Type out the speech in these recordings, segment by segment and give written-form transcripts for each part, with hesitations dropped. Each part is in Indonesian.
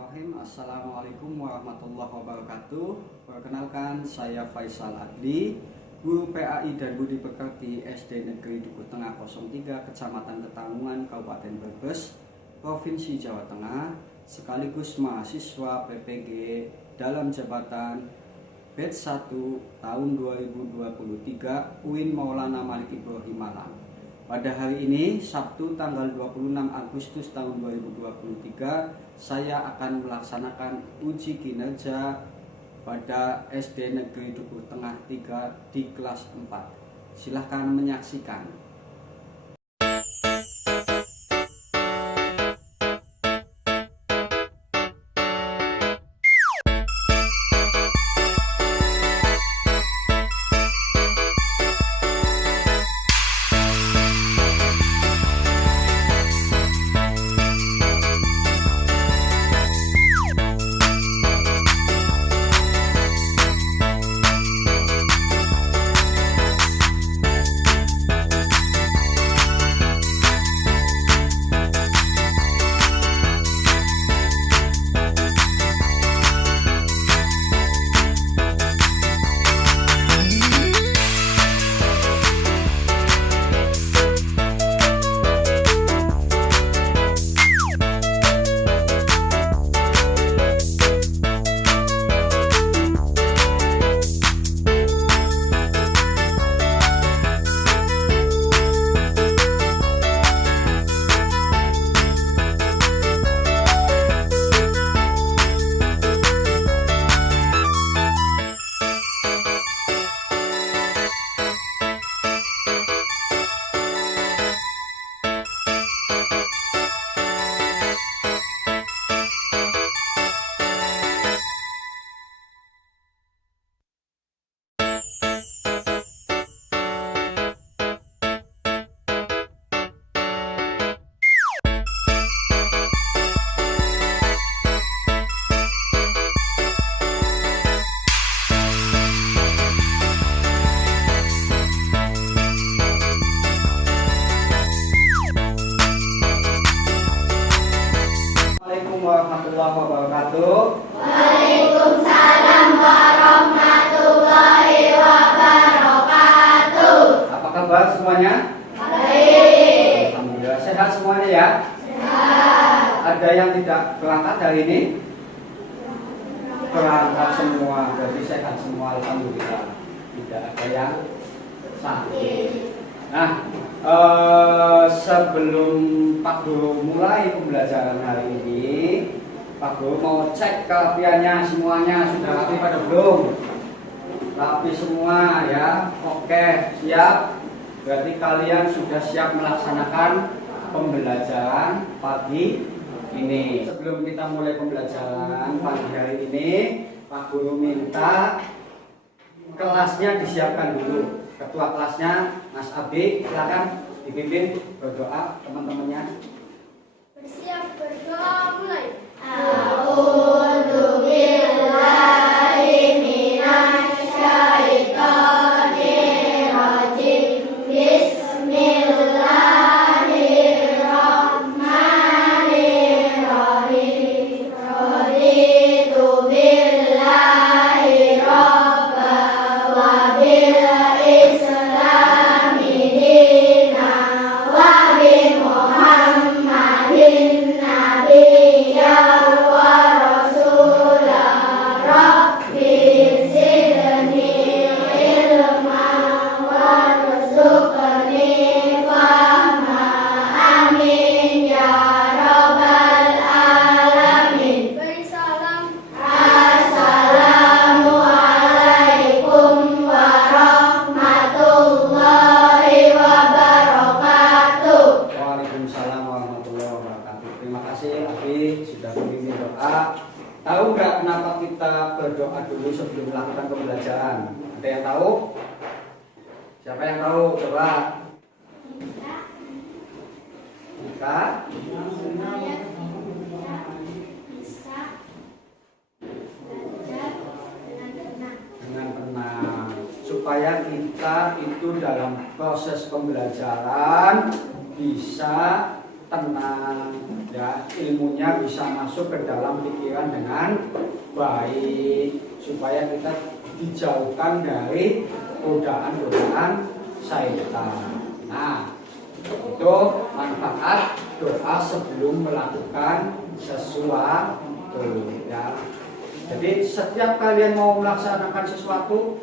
Bismillahirrahmanirrahim. Assalamualaikum warahmatullahi wabarakatuh. Perkenalkan, saya Faisal Adli, guru PAI dan Budi Pekerti SD Negeri Dukuh Tengah 03, Kecamatan Ketanggungan, Kabupaten Brebes, Provinsi Jawa Tengah, sekaligus mahasiswa PPG dalam jabatan batch 1 tahun 2023 UIN Maulana Malik Ibrahim Malang. Pada hari ini, Sabtu tanggal 26 Agustus tahun 2023, saya akan melaksanakan uji kinerja pada SD Negeri Dukuh Tengah 3 di kelas 4. Silahkan menyaksikan. Assalamualaikum warahmatullahi wabarakatuh. Waalaikumsalam warahmatullahi wabarakatuh. Apa kabar semuanya? Baik. Alhamdulillah, sehat semuanya ya? Sehat. Ada yang tidak berangkat hari ini? Berangkat semua, berarti sehat semua, alhamdulillah. Tidak ada yang sakit. Nah, sebelum Pak Guru mulai pembelajaran hari ini, Pak Guru mau cek kerapiannya semuanya. Sudah rapi pada belum? Rapi semua ya. Oke, siap. Berarti kalian sudah siap melaksanakan pembelajaran pagi ini. Sebelum kita mulai pembelajaran pagi hari ini, Pak Guru minta kelasnya disiapkan dulu. Ketua kelasnya Mas Abi, silakan dipimpin berdoa teman-temannya. Bersiap berdoa mulai. A'udzu billahi minasy syaithanir rajim. Bismillahirrahmanirrahim. Raditu billahi rabba wa bil islami dina wa bi Muhammadin nabiyyan wa rasula. Rabbi zidni ilman warzuqni fahma. Amin ya rabbal alamin. Beri salam. Assalamualaikum warahmatullahi wabarakatuh. Waalaikumsalam warahmatullahi wabarakatuh. Terima kasih Abi sudah memimpin doa. Tahu nggak kenapa kita berdoa dulu sebelum melakukan pembelajaran? Ada yang tahu? Siapa yang tahu? Coba. Kita Supaya kita bisa belajar dengan tenang. dengan tenang, supaya kita itu dalam proses pembelajaran bisa tenang, ya, ilmunya bisa masuk ke dalam pikiran dengan baik supaya kita dijauhkan dari godaan-godaan syaitan. Nah, itu manfaat doa sebelum melakukan sesuatu, ya. Jadi setiap kalian mau melaksanakan sesuatu,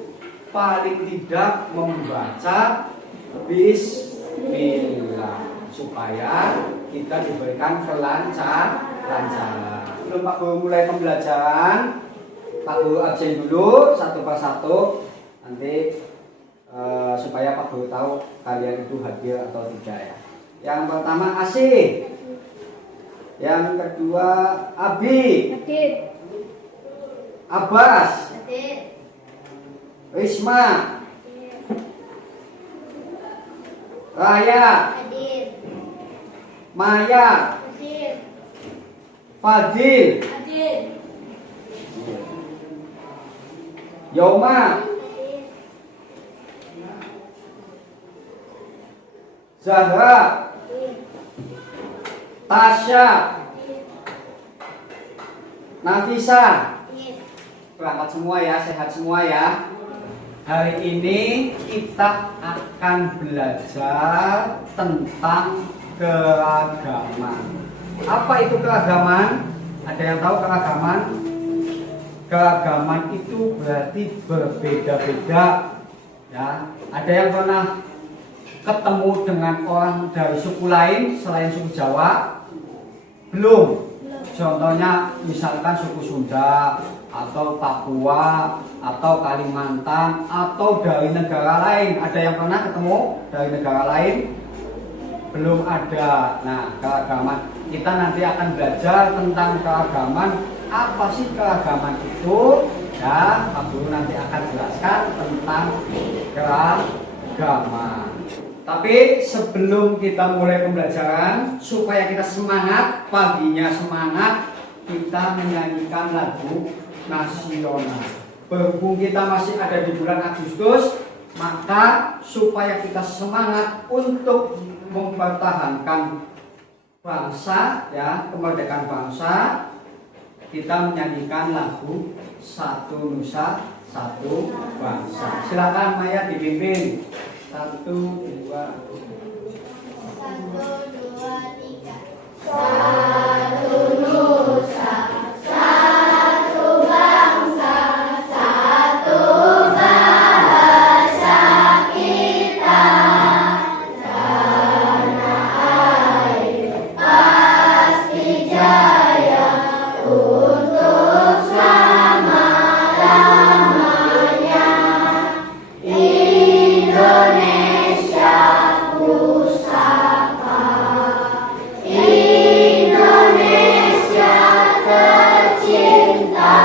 paling tidak membaca Bismillah supaya kita diberikan kelancaran. Sebelum Pak Guru mulai pembelajaran, Pak Guru absen dulu satu persatu, nanti supaya Pak Guru tahu kalian itu hadir atau tidak, ya. Yang pertama Asih, yang kedua Abi, Hadir. Abbas, Hadir. Risma, Hadir. Raya, Hadir. Maya, Hadir. Fadil, Hadir. Yoma, Hadir. Zahra, Hadir. Tasya, Hadir. Nafisa. Hadir. Berangkat semua ya, sehat semua ya. Hari ini kita akan belajar tentang keragaman. Apa itu keragaman? Ada yang tahu keragaman? Keragaman itu berarti berbeda-beda, ya. Ada yang pernah ketemu dengan orang dari suku lain selain suku Jawa? Belum. Contohnya misalkan suku Sunda atau Papua atau Kalimantan atau dari negara lain. Ada yang pernah ketemu dari negara lain? Belum ada. Nah, keragaman, kita nanti akan belajar tentang keragaman. Apa sih keragaman itu? Ya, Pak Guru nanti akan jelaskan tentang keragaman. Tapi sebelum kita mulai pembelajaran, supaya kita semangat, paginya semangat, kita menyanyikan lagu nasional. Berhubung kita masih ada di bulan Agustus, maka supaya kita semangat untuk mempertahankan bangsa, ya, kemerdekaan bangsa, kita menyanyikan lagu Satu Nusa Satu Bangsa. Silakan Maya dipimpin. 1, 2, 1, 2, 3. Satu Nusa, satu bangsa, satu bahasa kita. Tanah air pasti jaya untuk selama-lamanya. Indonesia pusaka, Indonesia tercinta,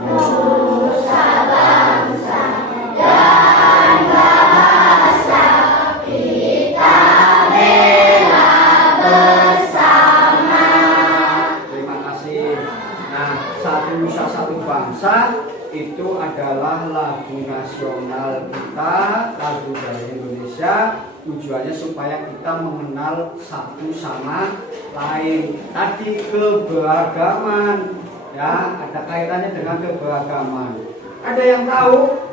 nusa bangsa dan bahasa kita bela bersama. terima kasih. Nah, Satu Nusa Satu Bangsa itu adalah lagu nasional kita, lagu dari Indonesia. Tujuannya supaya kita mengenal satu sama lain. Tadi keberagaman, ya, ada kaitannya dengan keberagaman. Ada yang tahu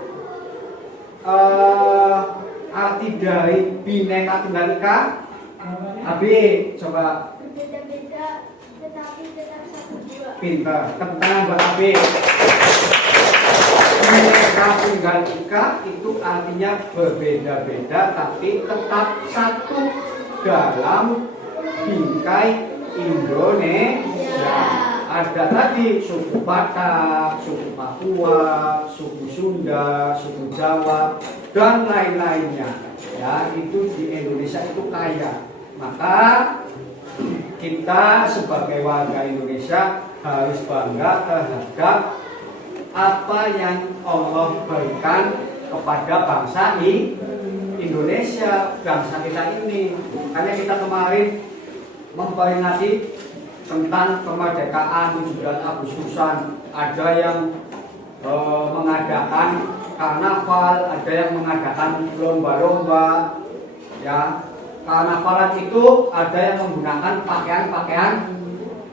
arti dari Bhinneka Tunggal Ika? Abi, coba. Berbeda-beda tetapi tetap satu jiwa. Pintar, tepuk tangan buat Abi. Bhinneka Tunggal Ika itu artinya berbeda-beda tapi tetap satu dalam bingkai Indonesia. Ada tadi suku Batak, suku Papua, suku Sunda, suku Jawa, dan lain-lainnya. Ya, itu di Indonesia itu kaya. Maka kita sebagai warga Indonesia harus bangga terhadap apa yang Allah berikan kepada bangsa Indonesia, bangsa kita ini. Makanya kita kemarin memperingati tentang kemerdekaan 17 Agustusan. Ada yang mengadakan karnaval, ada yang mengadakan lomba-lomba, ya. Karena aparat itu ada yang menggunakan pakaian-pakaian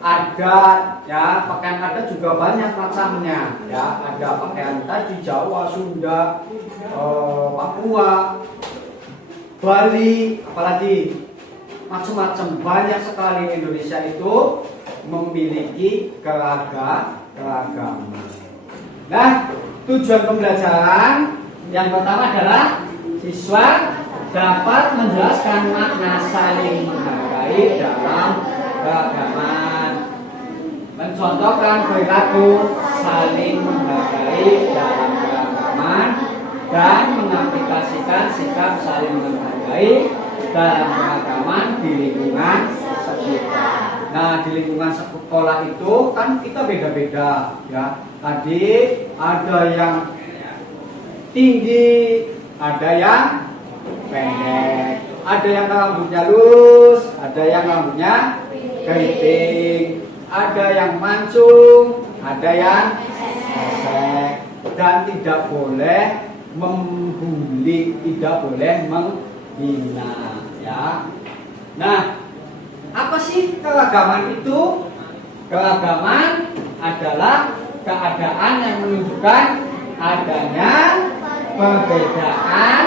adat, ya. Pakaian adat juga banyak macamnya, ya. Ada pakaian tadi Jawa, Sunda, Papua, Bali, apalagi macam-macam, banyak sekali. Indonesia itu memiliki keragaman. Nah, tujuan pembelajaran yang pertama adalah siswa dapat menjelaskan makna saling menghargai dalam keragaman, mencontohkan perilaku saling menghargai dalam keragaman, dan mengaplikasikan sikap saling menghargai dalam keragaman di lingkungan sekitar. Nah, di lingkungan sekolah itu kan kita beda-beda, ya. Tadi ada yang tinggi, ada yang pendek, ada yang rambutnya lurus, ada yang rambutnya keriting, ada yang mancung, ada yang esek, dan tidak boleh membuli, tidak boleh menghina, ya. Nah, apa sih keragaman itu? Keragaman adalah keadaan yang menunjukkan adanya perbedaan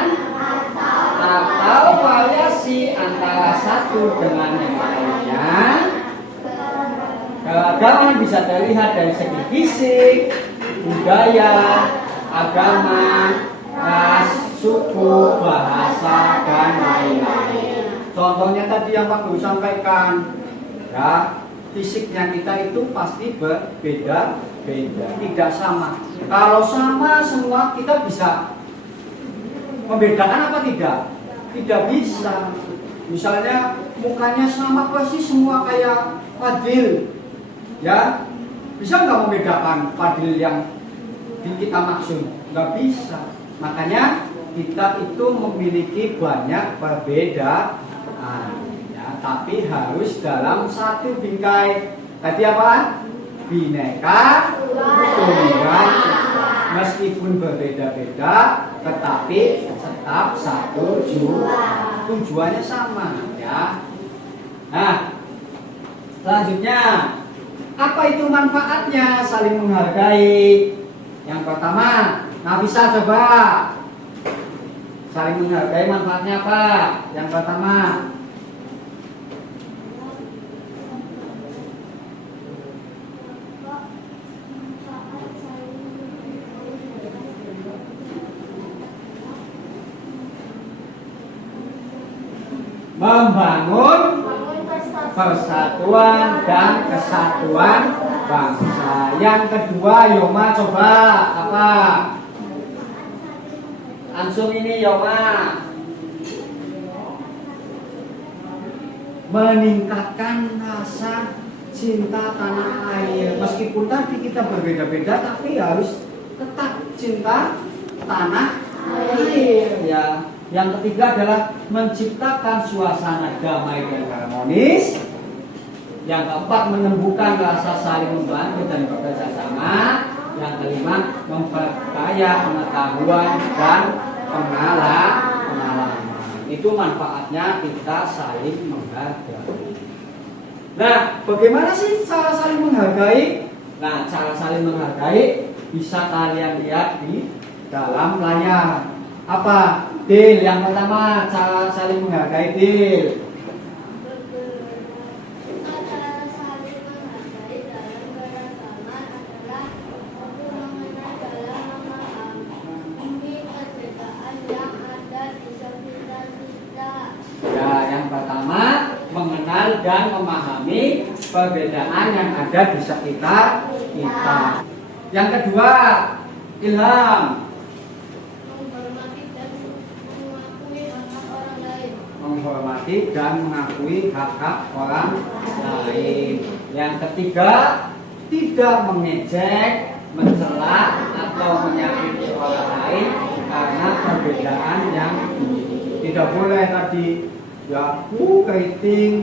atau variasi antara satu dengan yang lainnya. Keragaman bisa terlihat dari segi fisik, budaya, agama, ras, suku, bahasa, dan lain-lain. Contohnya tadi yang Pak Guru sampaikan, ya, fisiknya kita itu pasti berbeda-beda, tidak sama. Kalau sama semua kita bisa membedakan apa tidak? Tidak bisa. Misalnya mukanya sama persis semua kayak Fadil, ya, bisa nggak membedakan Fadil yang kita maksud? Nggak bisa. Makanya kita itu memiliki banyak perbedaan, ya, tapi harus dalam satu bingkai. Tadi apa? Bineka Tunggal Ika. Meskipun berbeda-beda, tetapi tetap satu tujuannya sama, ya. Nah, selanjutnya, apa itu manfaatnya saling menghargai? Yang pertama, Nafisa coba. Saling menghargai manfaatnya apa? Yang pertama, membangun persatuan dan kesatuan bangsa. Yang kedua, Yoma coba apa? Langsung ini Yoma. Meningkatkan rasa cinta tanah air. Meskipun tadi kita berbeda-beda, tapi harus tetap cinta tanah air, ya. Yang ketiga adalah menciptakan suasana damai dan harmonis. Yang keempat, menumbuhkan rasa saling membantu dan bekerja sama. Yang kelima, memperkaya pengetahuan dan pengalaman. Itu manfaatnya kita saling menghargai. Nah, bagaimana sih cara saling menghargai? Nah, cara saling menghargai bisa kalian lihat di dalam layar. Apa? Dil, yang pertama cara saling menghargai, Dil. Cara saling menghargai dalam keragaman adalah satu mengenal dalam memahami perbedaan yang ada di sekitar kita. Ya, yang pertama mengenal dan memahami perbedaan yang ada di sekitar kita. Yang kedua, Ilham. Menghormati dan mengakui hak-hak orang lain. Yang ketiga, tidak mengejek, mencela atau menyakiti orang lain karena perbedaan yang tidak boleh tadi, ya, keriting,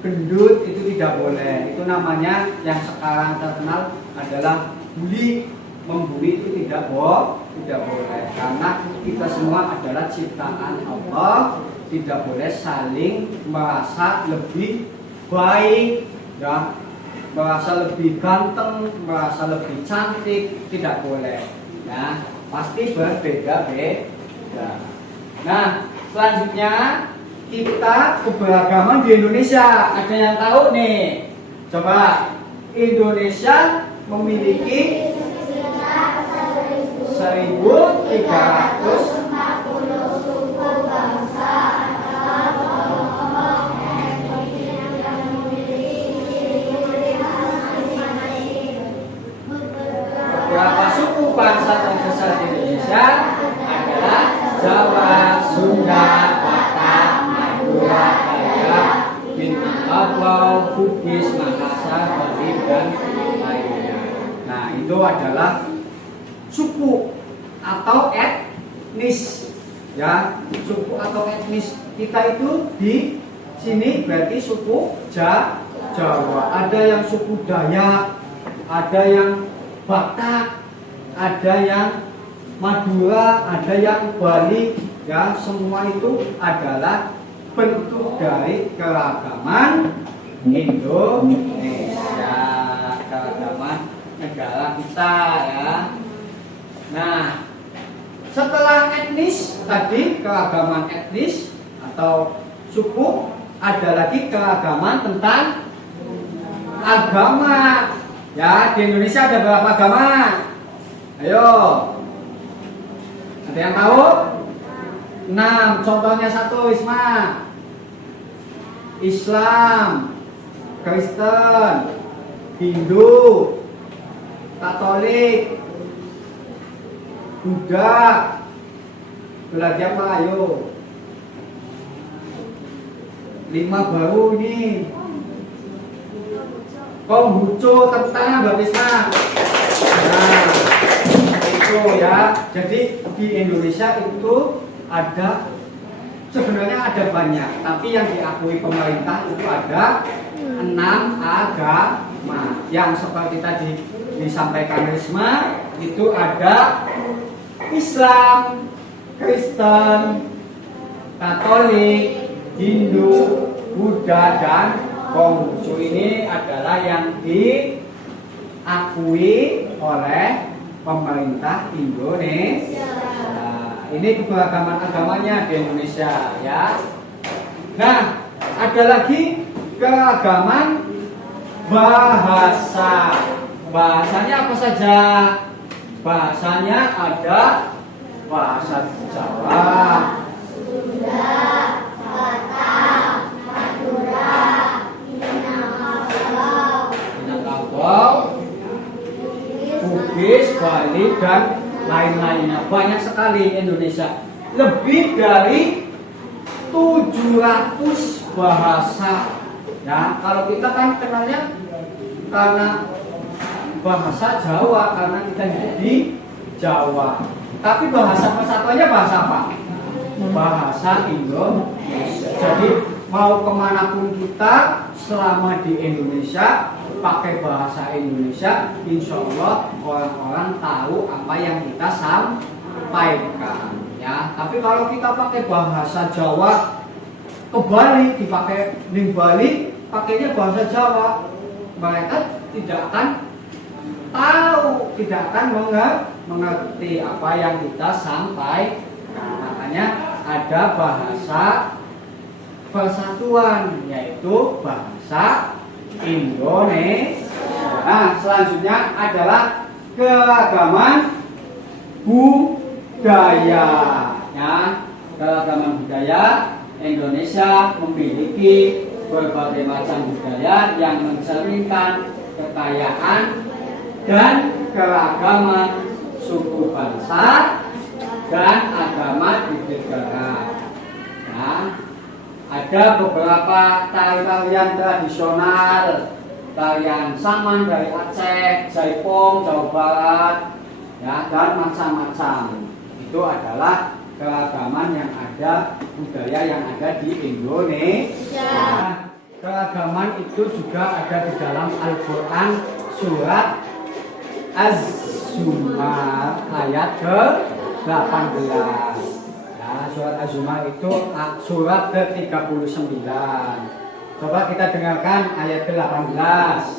gendut, itu tidak boleh. Itu namanya yang sekarang terkenal adalah bully, membuli itu tidak boleh, karena kita semua adalah ciptaan Allah. Tidak boleh saling merasa lebih baik, ya, merasa lebih ganteng, merasa lebih cantik, tidak boleh, ya, pasti berbeda-beda. Nah, selanjutnya kita keberagaman di Indonesia. Ada yang tahu nih? Coba, Indonesia memiliki 1.340 suku bangsa adalah kelompok etnis yang memiliki ciri-ciri khas masing-masing. Beberapa suku bangsa terbesar di Indonesia adalah Jawa, Sunda, Batak, Madura, Dayak, Bintang Papua, Bugis, Makassar, Bali, dan lainnya. Nah, itu adalah suku atau etnis, ya, suku atau etnis kita itu di sini berarti suku Jawa. Ada yang suku Dayak, ada yang Batak, ada yang Madura, ada yang Bali, ya, semua itu adalah bentuk dari keragaman Indonesia, keragaman negara kita, ya. Nah, setelah etnis tadi, keragaman etnis atau suku, ada lagi keragaman tentang agama. Ya, di Indonesia ada berapa agama? Ayo, ada yang tahu? 6. Contohnya 1, Isma. Islam, Kristen, Hindu, Katolik, Buddha. Lagi apa? Ayo. 5 baru ini. Konghucu, tepuk tangan Mbak Bisma. Nah, itu ya. Jadi di Indonesia itu ada, sebenarnya ada banyak, tapi yang diakui pemerintah itu ada 6 agama. Yang seperti tadi disampaikan Risma, itu ada Islam, Kristen, Katolik, Hindu, Buddha, dan Konghucu. Ini adalah yang diakui oleh pemerintah Indonesia. Nah, ini keberagaman agamanya di Indonesia, ya. Nah, ada lagi keragaman bahasa. Bahasanya apa saja? Bahasanya ada bahasa Jawa, Sunda, Batak, Madura, Minangkabau, Bugis, Bali, dan lain-lainnya. Banyak sekali Indonesia. Lebih dari 700 bahasa. Ya, kalau kita kan kenalnya karena bahasa Jawa, karena kita hidup di Jawa. Tapi bahasa persatuannya bahasa apa? Bahasa Indonesia. Jadi mau kemanapun kita selama di Indonesia pakai bahasa Indonesia, insya Allah orang-orang tahu apa yang kita sampaikan, ya. Tapi kalau kita pakai bahasa Jawa ke Bali, dipakai di Bali, pakainya bahasa Jawa, mereka tidak akan tahu, tidak akan mengerti apa yang kita sampaikan. Makanya ada bahasa persatuan, yaitu bahasa Indonesia. Nah, selanjutnya adalah keragaman budaya. Ya, keragaman budaya. Indonesia memiliki berbagai macam budaya yang mencerminkan kekayaan dan keragaman suku bangsa dan agama di negara. Nah, ada beberapa tarian tradisional, tarian Saman dari Aceh, Jaipong, Jawa Barat, ya, dan macam-macam. Itu adalah keragaman yang ada, budaya yang ada di Indonesia. Nah, keragaman itu juga ada di dalam Al-Quran surat Az-Zumar ayat ke-18. Ya, surat Az-Zumar itu surat ke-39. Coba kita dengarkan ayat ke-18.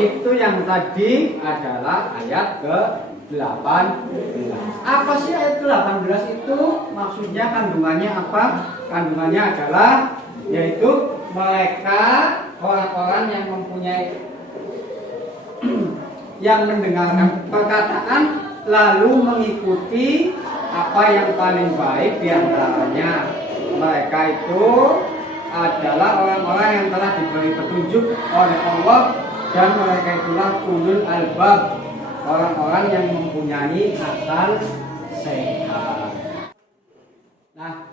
Itu yang tadi adalah ayat ke-18. Apa sih ayat ke-18 itu? Maksudnya kandungannya apa? Kandungannya adalah yaitu mereka orang-orang yang mempunyai yang mendengarkan perkataan lalu mengikuti apa yang paling baik di antaranya. Mereka itu adalah orang-orang yang telah diberi petunjuk oleh Allah, dan mereka itulah ulul albab, orang-orang yang mempunyai akal sehat. Nah,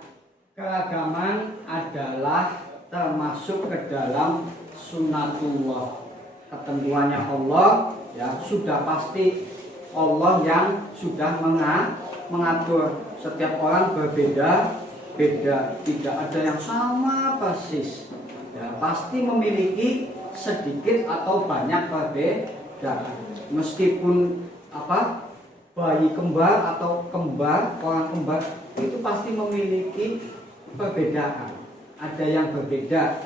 keragaman adalah termasuk ke dalam sunatullah. Ketentuannya Allah, ya sudah pasti Allah yang sudah mengatur. Setiap orang berbeda-beda, tidak ada yang sama persis. Ya, pasti memiliki sedikit atau banyak perbedaan. Meskipun bayi kembar atau orang kembar itu pasti memiliki perbedaan. Ada yang berbeda.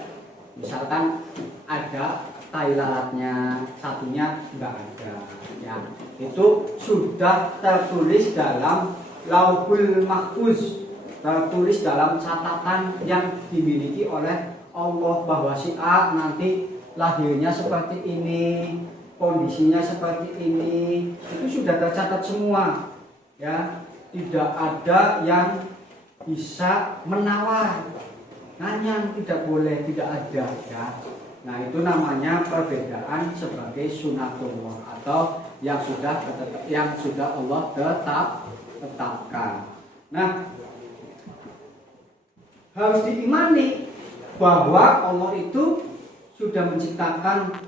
Misalkan ada tai lalatnya, satunya enggak ada. Ya, itu sudah tertulis dalam Lauhul Mahfuz, tertulis dalam catatan yang dimiliki oleh Allah bahwa si A nanti lahirnya seperti ini, kondisinya seperti ini, itu sudah tercatat semua. Ya, tidak ada yang bisa menawar, nganyang, tidak boleh, tidak ada. Ya. Nah, itu namanya perbedaan sebagai sunatullah atau yang sudah Allah tetapkan. Nah, harus diimani bahwa Allah itu sudah menciptakan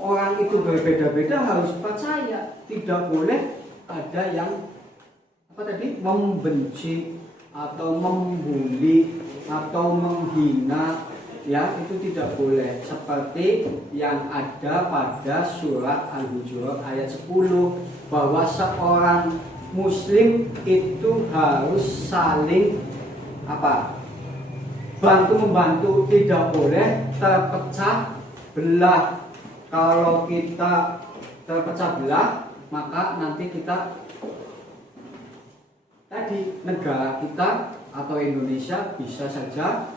orang itu berbeda-beda, harus percaya. Tidak boleh ada yang membenci atau membuli atau menghina, ya itu tidak boleh. Seperti yang ada pada surat Al-Hujurat ayat 10 bahwa seorang muslim itu harus saling bantu-membantu, tidak boleh terpecah belah. Kalau kita terpecah belah, maka nanti negara kita atau Indonesia bisa saja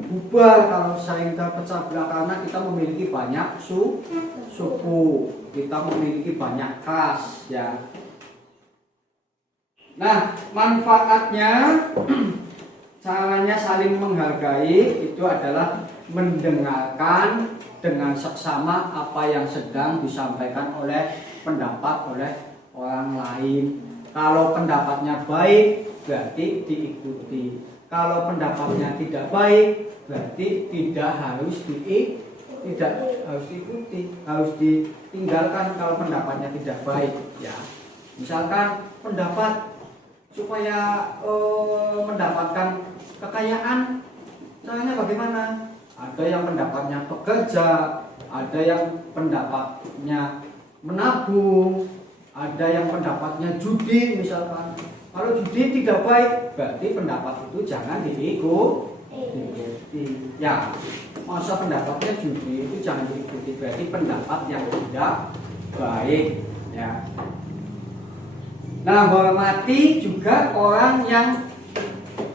bubar kalau saling terpecah belah, karena kita memiliki banyak suku, kita memiliki banyak kas, ya. Nah, manfaatnya caranya saling menghargai itu adalah mendengarkan dengan seksama apa yang sedang disampaikan oleh orang lain. Kalau pendapatnya baik, berarti diikuti. Kalau pendapatnya tidak baik, berarti tidak harus diikuti, harus ditinggalkan kalau pendapatnya tidak baik. Ya, misalkan pendapat supaya mendapatkan kekayaan, caranya bagaimana? Ada yang pendapatnya bekerja, ada yang pendapatnya menabung, ada yang pendapatnya judi misalkan. Kalau judi tidak baik, berarti pendapat itu jangan diikuti. Ya, masa pendapatnya judi itu jangan diikuti, berarti pendapat yang tidak baik. Ya. Nah, hormati juga orang yang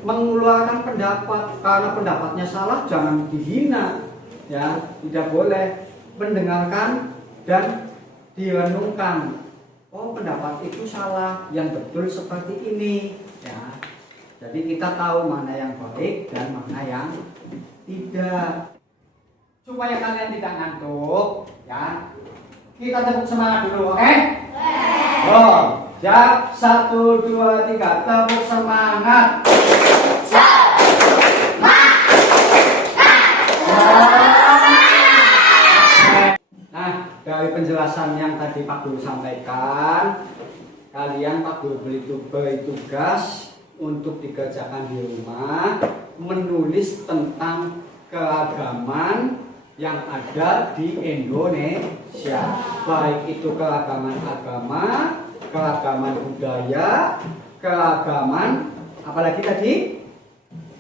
mengeluarkan pendapat, karena pendapatnya salah jangan dihina. Ya, tidak boleh. Mendengarkan dan direnungkan. Oh, pendapat itu salah, yang betul seperti ini. Ya, jadi kita tahu mana yang baik dan mana yang tidak. Supaya kalian tidak ngantuk, ya. Kita tepuk semangat dulu, oke? Oh, siap. 1, 2, 3. Tepuk semangat. Nah, dari penjelasan yang tadi Pak Guru sampaikan, kalian Pak Guru beri tugas untuk dikerjakan di rumah, menulis tentang keragaman yang ada di Indonesia, baik itu keragaman agama, keragaman budaya, keragaman apalagi tadi,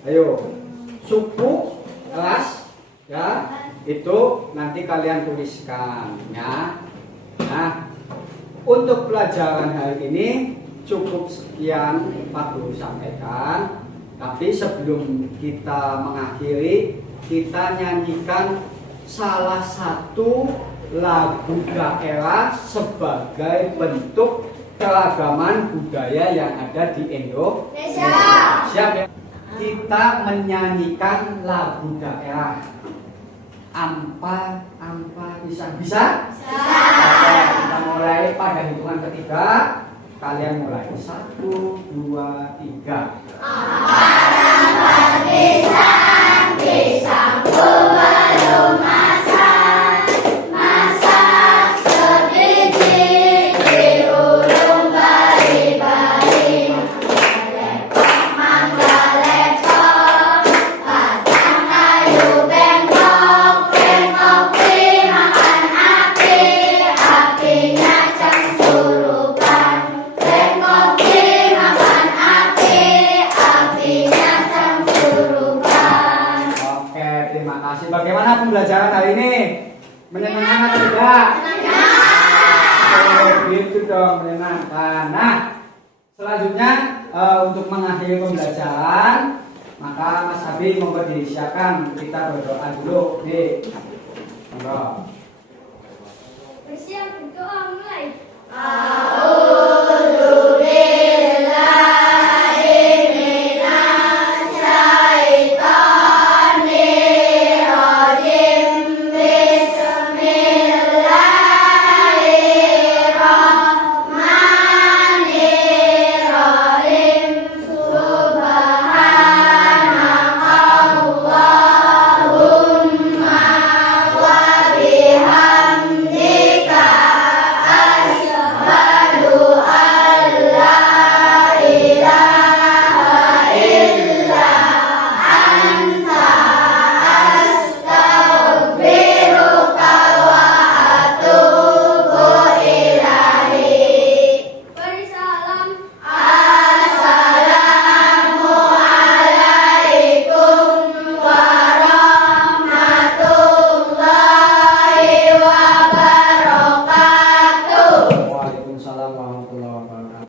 ayo, suku, ras, ya, itu nanti kalian tuliskan, ya. Nah, untuk pelajaran hari ini cukup sekian Pak Guru sampaikan. Tapi sebelum kita mengakhiri, kita nyanyikan salah satu lagu daerah sebagai bentuk keragaman budaya yang ada di Indonesia. Siap ya? Kita menyanyikan lagu daerah. Ampa bisa? Oke, kita mulai pada hitungan ketiga. Kalian mulai 1, 2, 3. Bagaimana pembelajaran hari ini? Menyenangkan atau tidak? Menyenangkan. Gitu dong, menyenangkan. Nah, selanjutnya untuk mengakhiri pembelajaran, maka Mas Abi mau disiapkan, kita berdoa dulu. Nih,